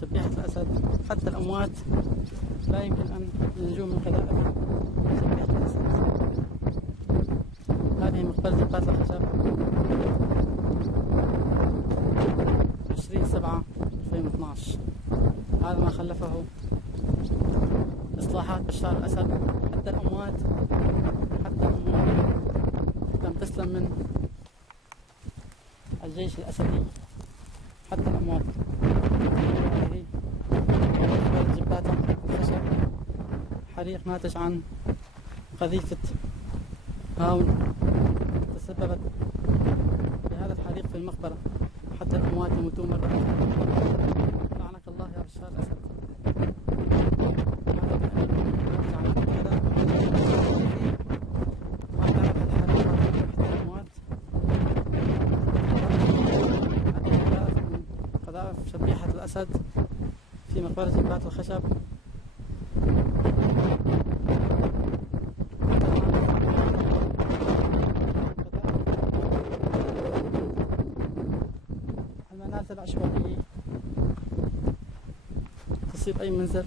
شبيحة الأسد حتى الأموات لا يمكن أن ينجو من قذائف شبيحة الأسد. هذه مقبرة جبات الخشب 20/7/2012. هذا ما خلفه إصلاحات بشار الأسد. حتى الأموات لم تسلم من الجيش الأسدي، حتى الأموات. هذه مقبرة جبات الخشب، حريق ناتج عن قذيفة هاون تسببت بهذا الحريق في المقبرة. حتى الأموات يموتون مرة أخرى. لعنك الله يا بشار الأسد. قذائف شبيحة الأسد في مقبرة جبات الخشب. المنازل العشوائية تصيب أي منزل